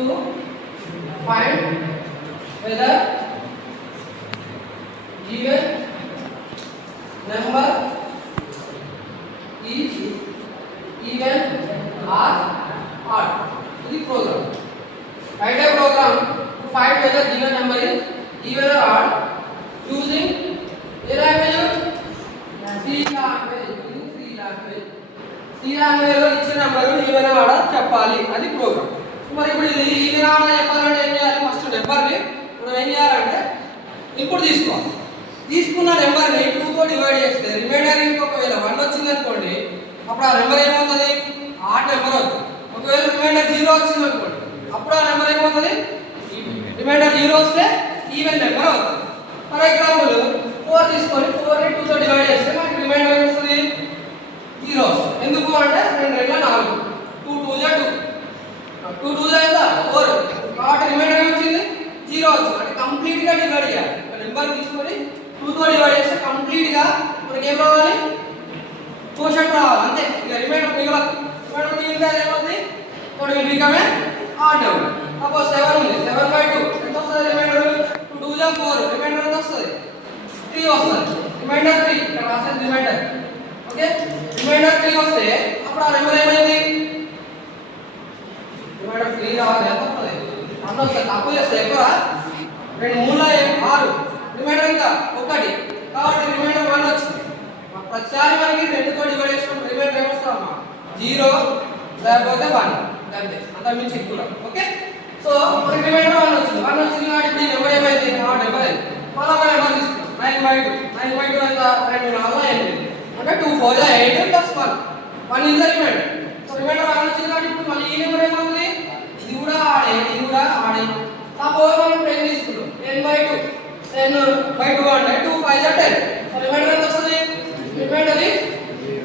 to find whether given number is even or odd. This is program. Write a program to find whether given number is even or odd using a language. C language. C language లో ఇచ్చిన number even are చెప్పాలి. అది programme. మరి ఇప్పుడు ఇది even are చెప్పాలంటే ఏం చేయాలి? ఫస్ట్ నెంబర్ ని మనం ఏం చేయాలంటే ఇన్పుట్ తీసుకోవాలి. తీసుకున్న నెంబర్ ని 2 తో డివైడ్ చేస్తే రిమైండర్ ఇంకొకవేళ 1 వచ్చింది అనుకోండి, అప్పుడు ఆ నెంబర్ ఏమవుతుంది? ఆడ్ నెంబర్ అవుతుంది. ఒకవేళ రిమైండర్ 0 వచ్చింది అనుకోండి, అప్పుడు ఆ నెంబర్ ఏమవుతుంది? రిమైండర్ 0 వస్తే ఈవెన్ నెంబర్ అవుతుంది. ఫర్ ఎగ్జాంపుల్ 4 తీసుకొని 4 ని 2 తో డివైడ్ చేస్తే మనకి రిమైండర్ వస్తుంది 0 వస్తుంది. ఎందుకు అంటే 2 2 4 2 2 2 2 2 ఎంత 4 కాబట్టి రిమైండర్ వచ్చింది 0 వచ్చింది. అంటే కంప్లీట్ గా డివైడ్ చేయాలి. ఒక నెంబర్ తీసుకొని 2 తో డివైడ్ చేస్తే కంప్లీట్ గా మనకి ఏం రావాలి? కోషంట్ రావాలి. అంతే. ఇక రిమైండర్ మిగలదు. రిమైండర్ మిగిలితే ఏమవుతుంది? ఇప్పుడు will become a odd number. Suppose 7 ఉంది. 7/2 ఎంత వస్తుంది రిమైండర్? 2 2 4 రిమైండర్ ఎంత వస్తుంది? 3 వస్తుంది. రిమైండర్ 3 ఇక్కడ రాసేది రిమైండర్. ఓకే, రిమైండర్ 3 వస్తే అప్పుడు ఆ నెంబర్ ఏమైంది? రిమైండర్ 3 రావాలి. ఎంత వస్తుంది? 1 వస్తుంది. తక్కువ చేస్తే ఎక్కువ 2 3 6 రిమైండర్ ఎంత? 1 కాబట్టి రిమైండర్ 1 వచ్చింది. ప్రతిసారి మనకి 2 తో డివైడ్ చేసినప్పుడు రిమైండర్ ఏమొస్తామా? 0 లేకపోతే 1 అంతే. అంత మించి ఎక్కువ. ఓకే, సో మనకి రిమైండర్ 1 వచ్చింది. 1 వచ్చింది కాబట్టి ఇప్పుడు ఈ నెంబర్ ఏమైంది? ఆ నెంబర్ అయింది. మళ్ళీ ఒక నెంబర్ తీసుకున్నాం 9/2 9/2 ఎంత? 2 4 8 అంటే 2 4 8 plus 1 1 is the remainder. So remainder 1 వచ్చింది కాబట్టి ఇప్పుడు మళ్ళీ ఈ నెంబర్ ఏమవుతుంది? ఇది కూడా ఆడే, ఇది కూడా ఆడే. సపోజ్ మనం 10 తీసుకున్నాం 10/2 10/2 అంటే 2 5 10. సో రిమైండర్ ఎంత వస్తుంది? రిమైండర్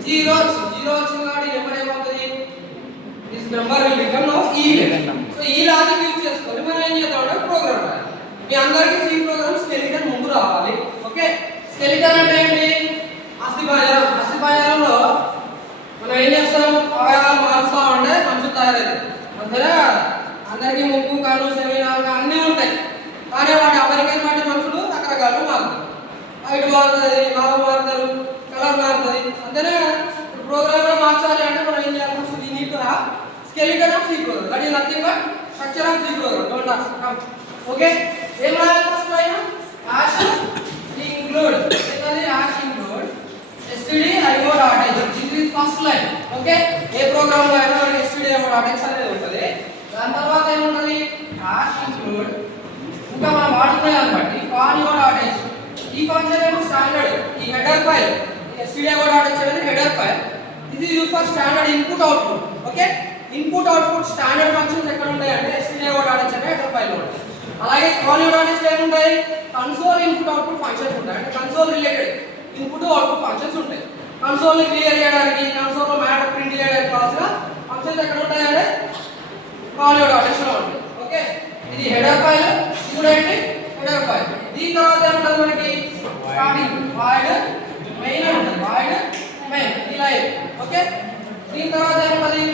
0 వచ్చింది కాబట్టి నెంబర్ ఏమవుతుంది? This number will become now even. So ఈ లాజిక్ యూజ్ చేసుకొని మనం ఏం చేద్దాం అంటే ప్రోగ్రామ్ రాయాలి. మీ అందరికీ సి ప్రోగ్రామ్ స్కెలిటన్ ముందు రావాలి. ఓకే, స్కెలిటన్ అంటే ఏంటి? అస్థిపంజరం. అస్థిపంజరంలో మనం ఏం చేస్తాం? అవయవాలు మారుస్తాం అంటే మనుషులు తయారవుతారు. అంతేనా? అందరికీ ముక్కు కళ్ళు చెవి నాలుగు అన్నీ ఉంటాయి, కానీ వాటి అమెరికన్ బట్టి మనుషులు రకరకాలుగా మారుతారు. హైట్ మారుతుంది, లావు మారుతారు, కలర్ మారుతుంది. అంతేనా? ప్రోగ్రామ్ లో మార్చాలి అంటే మనం ఏం చేయాలి? First we need to have skeleton of C program. That is nothing but structure of C program. Don't ask. Okay, ఏం రాయాలి ఫస్ట్ అయినా? Hash include. ఏంటది? Hash include stdio.h. This is first line. Okay, ఏ program లో అయినా మనకి stdio.h అనేది ఉంటుంది. దాని తర్వాత ఏముంటది? Hash include. ఇంకా మనం వాడుకునే దాన్ని బట్టి conio.h. ఈ ఫంక్షన్ ఏమో స్టాండర్డ్. ఈ హెడర్ ఫైల్ stdio.h అనేది header file. This is use for standard input output. Okay, input output standard functions ఎక్కడ ఉంటాయి అంటే stdio.h అనే హెడర్ ఫైల్ లో ఉంటాయి. అలాగే conio.h లో ఏముంటాయి? కన్సోల్ ఇన్పుట్ అవుట్పుట్ ఫంక్షన్స్ ఉంటాయి. అంటే console related input output functions ఉంటాయి. కన్సోల్ ని క్లియర్ చేయడానికి, కన్సోల్ లో మ్యాటర్ ప్రింట్ చేయడానికి కావాల్సిన ఫంక్షన్స్ ఎక్కడ ఉంటాయంటే conio.h లో ఉంటాయి. ఓకే, ఇది హెడర్ ఫైల్. ఇది ఏంటి? Header file. దీని తర్వాత ఏముంటుంది మనకి? స్టార్టింగ్ void main ఉంటుంది. void main ఈ లైన్. ఓకే, దీని తర్వాత ఏముంటుంది?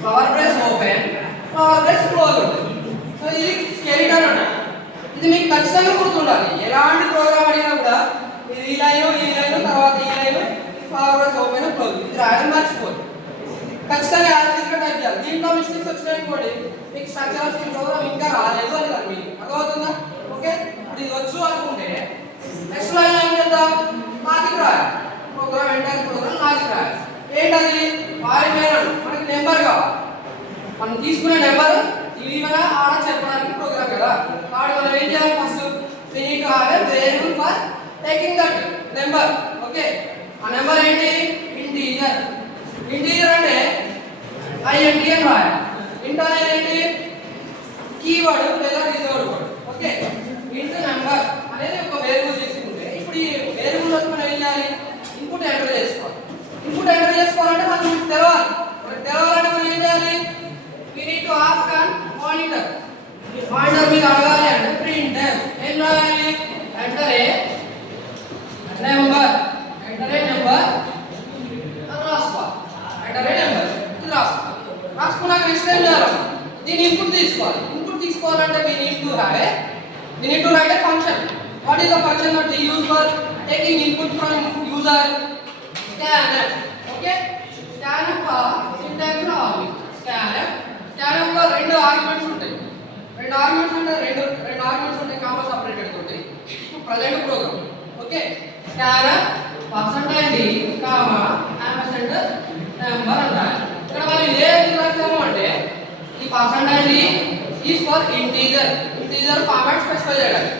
Flower brace open, flower brace close ఉంటుంది. సో ఇది స్కెలిటన్ అంటే ఇది మీకు ఖచ్చితంగా గుర్తుండాలి. ఎలాంటి ప్రోగ్రామ్ అడిగినా కూడా ఈ లైన్ తర్వాత ఈ line flower brace open close ఇది రాయడం మర్చిపోదు. ఖచ్చితంగా యాక్టివ్గా టైప్ చేయాలి. దీంట్లో మిస్టేక్స్ వచ్చినాయనుకోండి మీకు స్ట్రక్చర్ ఆఫ్ సి ప్రోగ్రామ్ ఇంకా రాలేదు అని దాన్ని అర్థమవుతుందా? ఓకే, ఇప్పుడు ఇది వచ్చు అనుకుంటే నెక్స్ట్ లైన్ ఏం చేద్దాం? లాజిక్ రాయాలి. ప్రోగ్రామ్ ఎంటైర్ ప్రోగ్రామ్ లాజిక్ రాయాలి. ఏంటది? వారి మనకి నెంబర్ కావాలి. మనం తీసుకునే నెంబర్ ఈవెన్ ఆడ చెప్పడానికి ప్రోగ్రామ్ కదా. కాబట్టి మనం ఏం చేయాలి? First we need to have a variable for taking that number. Okay, ఆ నెంబర్ ఏంటి? ఇంటీజర్. ఇంటీజర్ అంటే int అని రాయాలి. int అనేది ఏంటి? కీవర్డ్ లేదా reserved word. Okay, int number అనేది ఒక వేరియబుల్ తీసుకుంటే ఇప్పుడు ఈ వేరియబుల్ లో మనం ఏం చేయాలి? ఇన్పుట్ ఎంటర్ చేసుకోవాలి. ఇన్పుట్ ఎంటర్ చేసుకోవాలంటే మనకు తెలవాలి. మనకు తెలవాలంటే మనం ఏం చేయాలి? we need to ask an monitor. Monitor మీకు అడగాలి అంటే ప్రింట్ ఏం రాయాలి? Enter a number. Enter a number అని రాసుకోవాలి. ఎంటర్ ఏ నెంబర్ ఇది రాసుకోవాలి. రాసుకున్నాక నెక్స్ట్ ఏం చేయాలి? దీని ఇన్పుట్ తీసుకోవాలి. తీసుకోవాలంటే we need to write a function. What is the function that we use for taking input from user? Scanf. Okay, scanf syntax లో scanf లో రెండు ఆర్గ్యుమెంట్స్ ఉంటాయి. రెండు ఆర్గ్యుమెంట్స్ ఉంటాయి కామా సెపరేటెడ్ తోటి. Present program. Okay, scanf %d comma ampersand number అంటారు. ఇక్కడ మనం ఏ రాసాము అంటే ఈ %d is for integer format specify చేయాలి.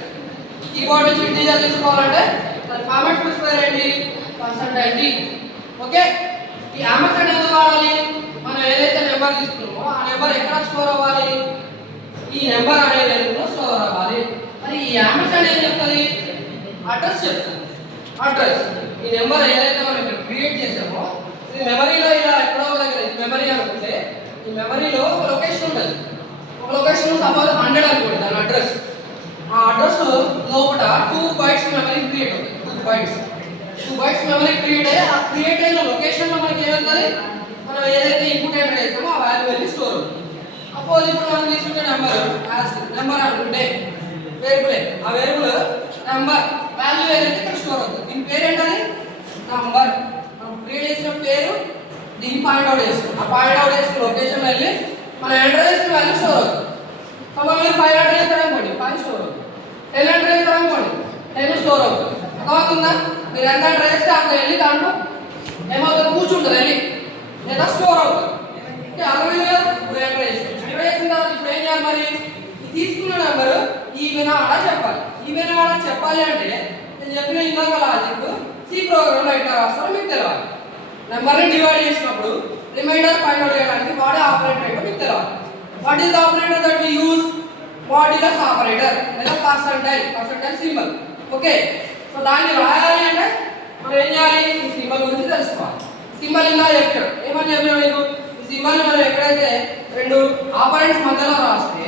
కీబోర్డ్ నుంచి ఇంటీజర్ తీసుకోవాలంటే దాని ఫార్మాట్ స్పెసిఫై చేయండి %d. ఓకే, ఈ ampersand ఎందుకు వాడాలి? మనం ఏదైతే నెంబర్ తీసుకున్నామో ఆ నెంబర్ ఎక్కడ స్టోర్ అవ్వాలి? ఈ నెంబర్ అనే వేరియబుల్లో స్టోర్ అవ్వాలి. మరి ఈ ampersand ఏం చెప్తుంది? అడ్రస్ చెప్తుంది. అడ్రస్ ఈ నెంబర్ ఏదైతే మనం ఇక్కడ క్రియేట్ చేసామో ఇది మెమరీలో ఇలా ఎక్కడో దగ్గర మెమరీ అనుకుంటే ఈ మెమరీలో ఒక లొకేషన్ ఉంటుంది. ఒక లొకేషన్ సపోజ్ 100 అనుకోండి దాని అడ్రస్. ఆ అడ్రస్ లోపల 2 బైట్స్ మెమరీ క్రియేట్ అవుతుంది. 2 బైట్స్ మెమరీ క్రియేట్ అయ్యి ఆ క్రియేట్ అయిన లొకేషన్ లో మనకి ఏమవుతుంది? మనం ఏదైతే ఇన్పుట్ ఎంటర్ చేస్తామో ఆ వాల్యూ వెళ్ళి స్టోర్ అవుతుంది. సపోజ్ ఇప్పుడు మనం తీసుకునే నెంబర్ అనుకుంటే వేరియబుల్, ఆ వేరియబుల్ నెంబర్ వాల్యూ ఏదైతే ఇక్కడ స్టోర్ అవుతుంది. దీని పేరు ఏంటది? నంబర్. మనం క్రియేట్ చేసిన పేరు దీన్ని పాయింట్ అవుట్ చేస్తాం. ఆ పాయింట్ అవుట్ చేసిన లొకేషన్ వెళ్ళి మనం ఎంటర్ చేసిన వాల్యూ స్టోర్ అవుతుంది. సపోజ్ మీరు 5 ఎంటర్ చేస్తారనుకోండి 5 స్టోర్ అవుతుంది. 10 ఎంటర్ చేస్తారనుకోండి 10 స్టోర్ అవుతుంది. అర్థమవుతుందా? మీరు ఎంత ఎంటర్ చేస్తే అంత వెళ్ళి దాంట్లో ఏమవుతుంది? కూర్చుంటుంది వెళ్ళి లేదా స్టోర్ అవుతుంది. ఓకే, అర్థమైంది కదా? ఇప్పుడు ఎంటర్ చేసిన తర్వాత ఇప్పుడు ఏం చేయాలి? మరి ఈ తీసుకున్న నెంబర్ ఈవెన్ ఆడా చెప్పాలి. ఈవెన్ ఆడా చెప్పాలి అంటే నేను చెప్పిన ఇందాక లాజిక్ సి ప్రోగ్రామ్ లో ఎట్లా రాస్తారో మీకు తెలియాలి. నెంబర్ని డివైడ్ చేసినప్పుడు రిమైండర్ ఫైండ్ అవుట్ చేయడానికి వాడే ఆపరేటర్ ఏంటో మీకు తెలియాలి. What is the operator that we use? Modulus operator లేదా పర్సంటైల్ సింబల్. ఓకే, సో దాన్ని రాయాలి అంటే మనం ఏం చేయాలి? ఈ సింబల్ గురించి తెలుసుకోవాలి. సింబల్ ఇందా చెప్పాడు. ఏమని చెప్పాడు మీకు? ఈ సింబల్ మనం ఎక్కడైతే రెండు ఆపరెంట్స్ మధ్యలో రాస్తే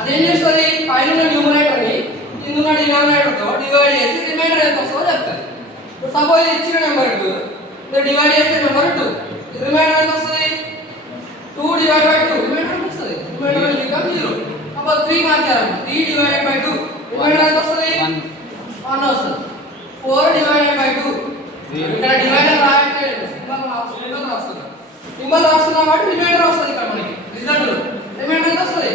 అదేం చేస్తుంది? పైన న్యూమరేటర్ ని కింద డినామినేటర్ తో డివైడ్ చేసి రిమైండర్ ఎంత వస్తుందో చెప్తారు. ఇప్పుడు సపోజ్ ఇచ్చిన నెంబర్ 2 మీరు డివైడ్ చేస్తే నెంబర్ 2 రిమైండర్ ఎంత వస్తుంది? 2 డివైడ్ బై 2 రిమైండర్ ఎంత వస్తుంది? Reminder will become 0. సపోజ్ 3 మార్చారు 3 డివైడెడ్ బై 2 రిమైండర్ ఎంత వస్తుంది? 1 వస్తుంది. 4 డివైడెడ్ బై 2 ఇక్కడ డివైడర్ రాయట్లేదు, సింబల్ రాస్తున్నాం కాబట్టి రిమైండర్ వస్తుంది. ఇక్కడ మనకి రిజల్ట్ రిమైండర్ ఎంత వస్తుంది?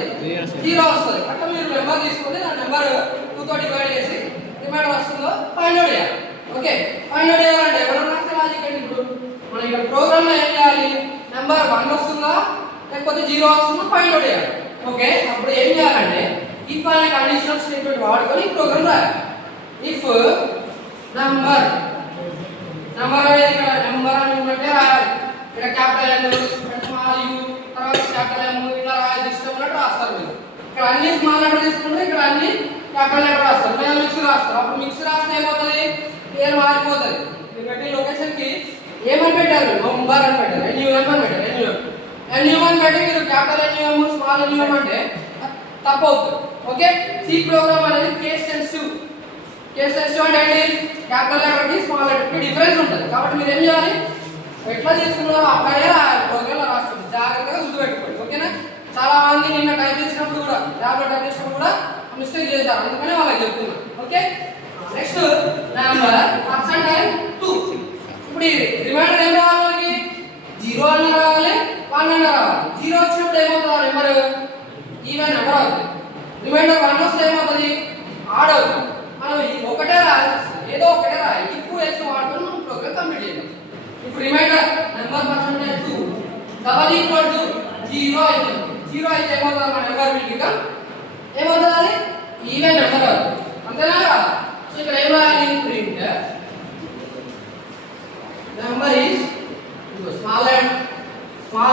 0 వస్తుంది. అట్లా మీరు నెంబర్ తీసుకొని ఆ నెంబర్ 2 తో డివైడ్ చేసి రిమైండర్ వస్తుందో ఫైండ్ అవుట్ చేయాలి. ఓకే, ఫైండ్ అవుట్ చేయాలంటే ఎవరైనా రాసే లాజిక్ అంటే ఇప్పుడు మనం ఇక్కడ ప్రోగ్రామ్ లో ఏం చేయాలి? నెంబర్ 1 వస్తుందా లేకపోతే 0 వస్తుందో ఫైండ్ అవుట్ చేయాలి. ఓకే, అప్పుడు ఏం చేయాలంటే ఇఫ్ అనే కండిషనల్ స్టేట్మెంట్ వాడుకొని ఈ ప్రోగ్రామ్ రాయాలి. ఇఫ్ నెంబర్ అనేది ఇక్కడ నెంబర్ అని ఉన్నట్టే రాయాలి. ఇక్కడ క్యాపిటల్ M, స్మాల్ u, తర్వాత క్యాపిటల్ M ఇలా రాయాలి. ఇష్టం ఉన్నట్టు రాస్తారు మీరు. ఇక్కడ అన్ని స్మాల్ లెటర్ తీసుకుంటే ఇక్కడ అన్ని క్యాపిటల్ లెటర్ రాస్తారు. లేదా మిక్స్ రాస్తారు. అప్పుడు మిక్స్ రాస్తే ఏమవుతుంది? పేరు మారిపోతుంది. మీరు పెట్టే లొకేషన్ కి ఏమని పెట్టారు? నంబర్ అని పెట్టారు. NUM అని పెట్టారు. NUM అని పెట్టి మీరు క్యాపిటల్ NUM స్మాల్ NUM అంటే తప్పు అవుతుంది. ఓకే, సి ప్రోగ్రామ్ అనేది కేస్ సెన్సిటివ్ అంటే ఏంటి? క్యాపిటల్ లెటర్ కి స్మాల్ లెటర్ కి డిఫరెన్స్ ఉంటుంది. కాబట్టి మీరు ఏం చేయాలి? ఎట్లా చేసుకున్నారో అక్కడే ప్రోగ్రామ్ లో రాస్తుంది. జాగ్రత్తగా గుర్తుపెట్టుకోండి. ఓకేనా? చాలా మంది నిన్న టైప్ చేసినప్పుడు కూడా ల్యాబ్లో టైప్ చేసినప్పుడు కూడా మిస్టేక్ చేశారు. అందుకనే వాళ్ళకి చెప్తున్నా. Okay, next number %2. ఇప్పుడు ఈ రిమైండర్ ఏం రావాలి? మనకి 0 అన్న రావాలి, 1 అన్న రావాలి. 0 వచ్చినప్పుడు ఏమవుతుంది? నెంబర్ ఈవెన్ నెంబర్ అవుతుంది. రిమైండర్ 1 వస్తే ఏమవుతుంది? ఆడ్ అవుతుంది. మనం ఒకటే రాయాలి, ఏదో ఒకటే రాయాలి. ఇప్పుడు ఎక్స్ వాడుకొని మనం ప్రోగ్రామ్ కంప్లీట్ చేద్దాం. ఇప్పుడు రిమైండర్ నెంబర్ %2 0 అవుతుంది. 0 అయితే ఏమవుతుంది? మన నెంబర్ విల్ బికమ్ ఏమవుతుంది? అది ఈవెన్ నెంబర్ అవుతుంది. అంతేనా? సో ఇక్కడ ఏం రాయాలి? Print number is small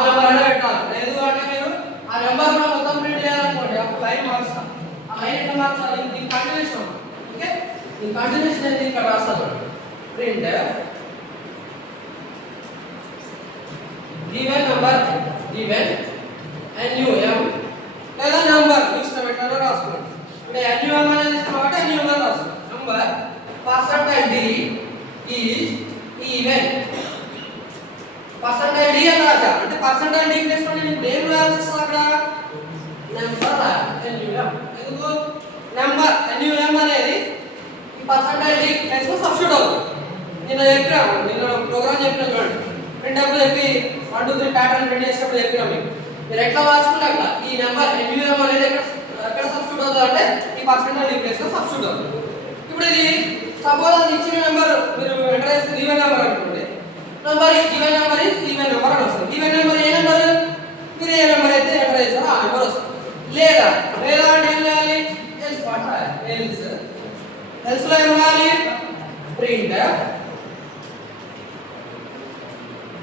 number అంటే పెట్టాలి. లేదు అంటే మీరు ఆ నెంబర్ మనం మొత్తం ప్రింట్ చేయాలనుకోండి, అప్పుడు లైన్ మారుస్తాం. ఆ లైన్ ఎట్లా మార్చాలి? దీని కంటిన్యూషన్. ఓకే, దీని కంటిన్యూషన్ అయితే ఇక్కడ రాస్తాను. Print even number even NUM లేదా నెంబర్ ఇష్టం పెట్టాలో రాసుకోండి. ఇప్పుడు NUM అనేది ఇష్టం కాబట్టి NUM అని రాసుకోండి. Number %d is even %d అని రాసా అంటే %d ప్లేస్ లో నేను ఏం రాయాల్సి వస్తుంది? అక్కడ నెంబర్ NUM. ఎందుకు నెంబర్ NUM అనేది ఈ పర్సంటైల్ డి ప్లేస్ లో సబ్స్టిట్యూట్ అవుతుంది. నిన్న ప్రోగ్రామ్ చెప్పిన చూడండి. ప్రింట్ అప్ చెప్పి 1 2 3 ప్యాటర్న్ ప్రింట్ చేసినప్పుడు చెప్పినా మీరు ఎట్లా మార్చుకుంటే అట్లా ఈ నెంబర్ NUM అనేది ఎక్కడ సబ్స్టిట్యూట్ అవుతుంది అంటే ఈ పర్సంటైల్ డి ప్లేస్ లో సబ్స్టిట్యూట్ అవుతుంది. ఇప్పుడు ఇది సపోజ్ అది ఇచ్చిన నెంబర్ మీరు ఎంటర్ చేస్తే ఈవెన్ నెంబర్ అనుకోండి. Number even number is even number అని వస్తుంది. ఈవెన్ నెంబర్ ఏ నెంబర్ మీరు ఏ నెంబర్ అయితే ఎంటర్ చేస్తారో ఆ నెంబర్ వస్తుంది. లేదా లేదా అంటే ఏం చేయాలి? ఎల్స్ పార్ట్ రాయాలి. ఎల్స్ లో ఏం రాయాలి? ప్రింట్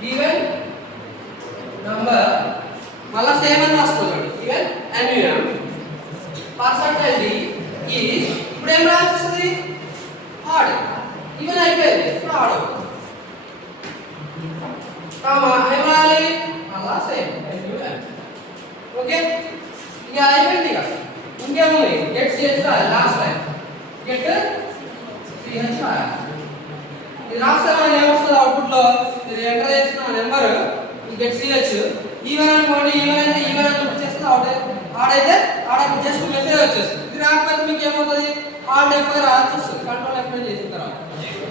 ఈవెన్ నంబర్ మళ్ళా సేమ్ అని రాసుకోండి. Even NUM percentile D is ఇప్పుడు ఏం రాయాల్సి వస్తుంది? ఆడ్. ఈవెన్ అయిపోయింది, ఇప్పుడు ఆడ్ కామా ఏం రాయాలి? మళ్ళా సేమ్ NUM. ఓకే, ఇక అయిపోయింది. ఇక ఇంకేముంది? గెట్ CH రాయాలి. లాస్ట్ లైన్ గెట్ CH రాయాలి. ఇది రాస్తే మనకి ఏమొస్తుంది అవుట్పుట్ లో? మీరు ఎంటర్ చేసిన నెంబర్ గెట్ CH ఈవెన్ అనుకోండి. ఈవెన్ అయితే ఈవెన్ అని చేస్తే ఆడ్ అయితే ఆడ జస్ట్ మెసేజ్ వచ్చేస్తుంది. ఇది రాకపోతే మీకు ఏమవుతుంది? ఆల్ F రాయాల్సి వస్తుంది. కంట్రోల్ F చేసిన తర్వాత.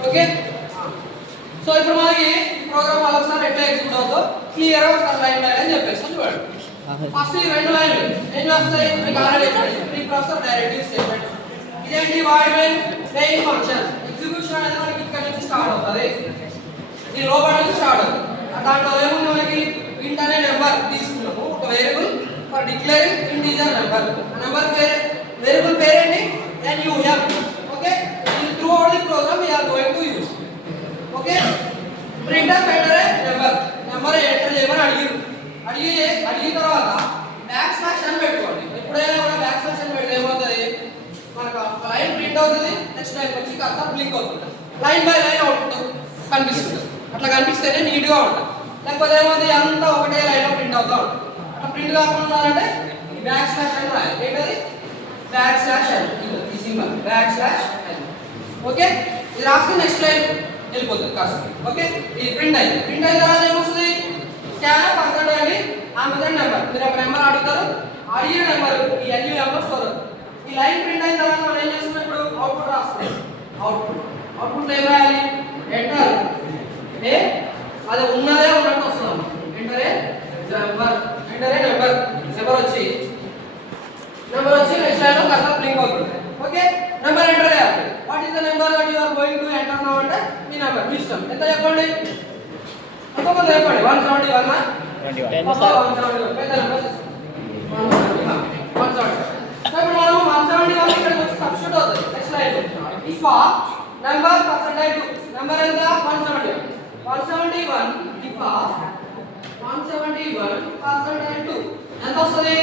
ఓకే, సో ఇప్పుడు మనకి ప్రోగ్రామ్ ఒకసారి ఎట్లా ఎగ్జిక్యూట్ అవుతుందో క్లియర్ గా ఒకసారి లైన్ బై లైన్ చెప్పేస్తాను చూడండి. ఫస్ట్ ఈ రెండు లైన్లు ఏం చేస్తాయి? మీకు ఆల్రెడీ చెప్పాను. Preprocessor directive statement. ఇదేంటి? Void main main function. Execution అనేది మనకి ఇక్కడ నుంచి స్టార్ట్ అవుతుంది. ఈ లోపల నుంచి స్టార్ట్ అవుతుంది. దాంట్లో ఏముంది? మనకి ఇంట్ అనే నెంబర్ తీసుకున్నాము, ఒక variable for declaring integer number. Number పేరు వేరియబుల్ పేరేంటి? NUM. Okay, throughout the program we are going to use. Okay, printf enter number enter చేయమని అడిగిన తర్వాత బ్యాక్ స్లాష్ అని పెట్టుకోండి. ఎప్పుడైనా కూడా బ్యాక్ స్లాష్ అని పెడితే ఏమవుతుంది? మనకు లైన్ ప్రింట్ అవుతుంది, నెక్స్ట్ లైన్ వచ్చి కర్సర్ బ్లింక్ అవుతుంది. లైన్ బై లైన్ అవుట్పుట్ కనిపిస్తుంది. అట్లా కనిపిస్తేనే నీట్గా ఉంటుంది. లేకపోతే ఏమవుతుంది? అంతా ఒకటే లైన్లో ప్రింట్ అవుతూ ఉంటుంది. అట్లా ప్రింట్ కాకుండా అంటే ఈ బ్యాక్ స్లాష్ అని రాయాలి. ఏంటది? బ్యాక్ స్లాష్ అని, ఈ సింబల్ బ్యాక్ స్లాష్ అని. ఓకే, ఇది రాస్తే నెక్స్ట్ లైన్ వెళ్ళిపోతుంది కర్సర్. ఓకే, ఇది ప్రింట్ అయింది. ప్రింట్ అయిన తర్వాత ఏమొస్తుంది? Scan percentage ampersand number. మీరు ఒక నెంబర్ అడుగుతారు, అడిగిన నెంబర్ ఈ NUM లో స్టోర్ అవుతుంది. ఈ లైన్ ప్రింట్ అయిన తర్వాత మనం ఏం చేస్తున్నాం? ఇప్పుడు అవుట్పుట్ రాస్తాం. అవుట్పుట్ ఏం రాయాలి? ఎంటర్ అంటే అది ఉన్నదే ఉన్నట్టు వస్తుంది. ఎంటరే నెంబర్, ఎంటరే నెంబర్ వచ్చి నెక్స్ట్ లైన్ లో కర్సర్ బ్లింక్ అవుతుంది. ఓకే, నెంబర్ ఎంటర్ చేయాలి. What is the number that you are going to enter now అంటే మీ నెంబర్ మీ ఇష్టం. ఎంత చెప్పండి? ఒక్కొక్కరు చెప్పండి. 171 నా 171 పెద్ద నెంబర్ 171. సో ఇప్పుడు మనం 171 ఇక్కడికి వచ్చి సబ్స్టిట్యూట్ అవుతుంది. Next line if number percentage 2 number ఎంత? 171 ఇఫ్ 171 పర్సెంటేజ్ 2 ఎంత వస్తుంది?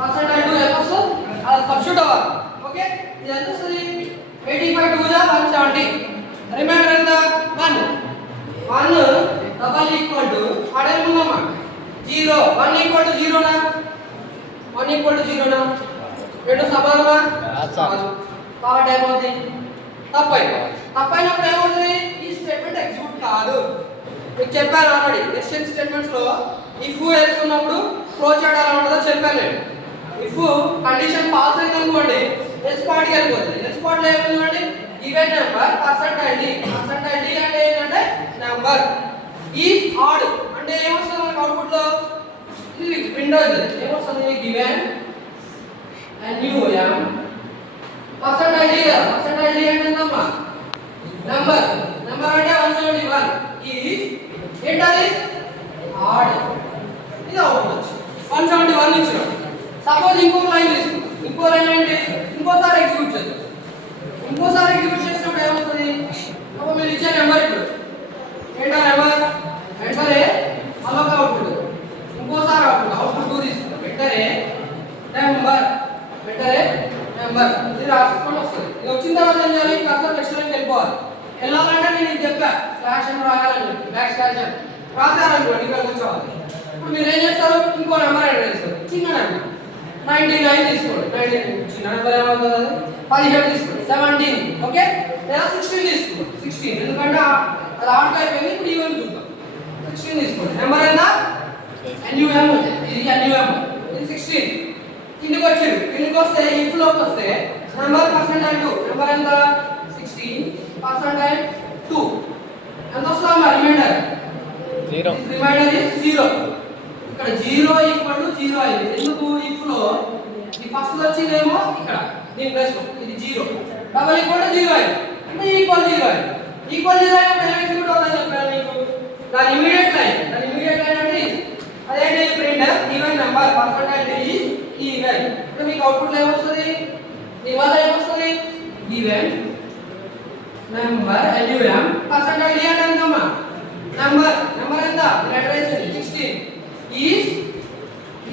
పర్సెంటేజ్ 2 ఎంత వస్తుంది? అది సబ్స్టిట్యూట్ అవ్వాలి. ఓకే, ఇది ఎంత వస్తుంది? 85 2 గా 170. రిమైండర్ ఎంత? 1 డబల్ ఈక్వల్ టు అడేముందమ్మా 0. 1 ఈక్వల్ టు 0 నా 1 ఈక్వల్ టు 0 నా రెండు సమానమా? కాబట్టి ఏమవుతుంది? తప్పైనప్పుడు ఏమవుతుంది? ఈ స్టేట్మెంట్ ఎగ్జిక్యూట్ కాదు. మీకు చెప్పాను ఆల్రెడీ. నెక్స్ట్ స్టేట్మెంట్స్ లో ఇఫ్ ఎల్స్ ఉన్నప్పుడు ఫ్లో చార్ట్ ఎలా ఉంటుందో చెప్పాను నేను. ఇఫ్ కండిషన్ ఫాల్స్ అయితే అనుకోండి ఎల్స్ పార్ట్కి వెళ్ళిపోతుంది. ఎల్స్ పార్ట్ లో ఏముందండి? ఈవెన్ నెంబర్ పర్సెంటైల్ డి అంటే ఏంటంటే నెంబర్ ఈజ్ ఆడ్ అంటే ఏమొస్తుంది మనకు అవుట్పుట్ లో? ఇది ప్రింట్ అవుతుంది. ఏమొస్తుంది? గివెన్ NUM పర్సెంటైల్ డి అంటే ఎంతమ్మా? నెంబర్ అంటే 171 ఈజ్ ఏంటది? ఆడ్. ఇది అవుట్పుట్ 171 ఇచ్చినాం. సపోజ్ ఇంకో లైన్ తీసుకుంటాం. ఇంకో లైన్ ఏంటి? ఇంకోసారి ఎగ్జిక్యూట్ చేద్దాం. ఇంకోసారి ఎగ్జిక్యూట్ చేసినప్పుడు ఏమవుతుంది? అప్పుడు మీరు ఇచ్చే నెంబర్ ఇప్పుడు ఏంటో నెంబర్ వెంటనే అదొక అవుట్పుట్. ఇంకోసారి అవుట్పుట్ 2 తీసుకుంటాం. వెంటనే నెంబర్ ఇది రాసుకొని వస్తుంది. ఇది వచ్చిన తర్వాత ఏం చేయాలి? కర్సర్ నెక్స్ట్ లైన్కి వెళ్ళిపోవాలి. వెళ్ళాలంటే నేను ఇది చెప్పా స్లాష్ అని రాయాలని, బ్యాక్ స్లాష్ అని రాశారనుకోండి ఇక్కడ కూర్చోవాలి. ఇప్పుడు మీరు ఏం చేస్తారు? ఇంకో నెంబర్ ఎంటర్ చేస్తారు. చిన్న నెంబర్ 99 తీసుకోండి. 99 చిన్న నెంబర్ ఏమవుతుంది? 17 తీసుకోండి. 17 ఓకే, లేదా 16 తీసుకోండి. 16 ఎందుకంటే అది ఆడ్ అయిపోయింది. ఇప్పుడు ఈవెన్ చూద్దాం. 16 తీసుకోండి. నెంబర్ ఎంత? NUM. ఇది NUM. ఇది 16. కిందికి వచ్చారు. కిందికి వస్తే ఇఫ్ లోకి వస్తే నెంబర్ పర్సెంటైల్ 2 నెంబర్ ఎంత 16 పర్సెంటైల్ 2 ఎంత వస్తుంది రిమైండర్ 0. Remainder is 0. ఇక్కడ 0 ఈక్వల్ టు 0 అయింది. ఎందుకు ఇఫ్ లో ఈ ఫస్ట్ వచ్చిందేమో ఇక్కడ దీని ప్లస్ ఇది 0 డబల్ ఈక్వల్ టు 0 అయింది అంటే ఈక్వల్ 0 అయింది. ఈక్వల్ 0 అయినప్పుడు ఏం ఎగ్జిక్యూట్ అవుతుందని చెప్పాను మీకు. దాని ఇమిడియట్ లైన్ అంటే అదేంటి print even number percentile is even. అంటే మీకు అవుట్పుట్ లో ఏమొస్తుంది దీనివల్ల ఏమొస్తుంది ఈవెన్ నెంబర్ LUM పర్సెంటైల్ అంటే ఎంతమ్మా నెంబర్ ఎంత లెటర్ వేసింది 16 ఈజ్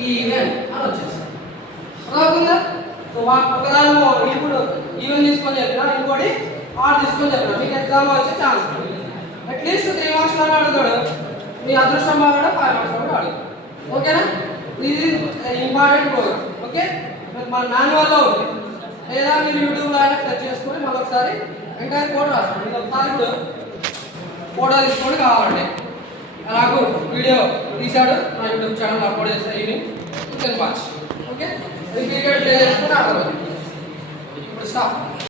ఈవెన్ అని వచ్చేస్తుంది. అర్థమవుతుందా? సో ఒకదానిలో ఇప్పుడు ఈవెన్ తీసుకొని చెప్పినా ఇంకోటి ఆర్ తీసుకొని చెప్పినా మీకు ఎగ్జామ్ వచ్చే ఛాన్స్ అట్లీస్ట్ 3 మార్క్స్ లాగా అడుగుతాడు. మీ అదృష్టం బాగా 5 మార్క్స్ కూడా అడుగుతాడు. ఓకేనా? ఇది ఇంపార్టెంట్ ప్రోగ్రామ్. ఓకే మన మాన్యువల్లో ఉంది లేదా మీరు యూట్యూబ్లో అయినా సెర్చ్ చేసుకొని మళ్ళీ ఒకసారి ఎంటైర్ కోడ్ రాసుకోండి. ఇది ఒకసారి ఇప్పుడు ఫోటో తీసుకొని కావాలండి. అలాగూ వీడియో తీశాడు నా యూట్యూబ్ ఛానల్ అప్లోడ్ చేస్తాను. Evening you can watch. Okay repeated play చేసుకుని అర్థమవుతుంది. ఇప్పుడు స్టాప్.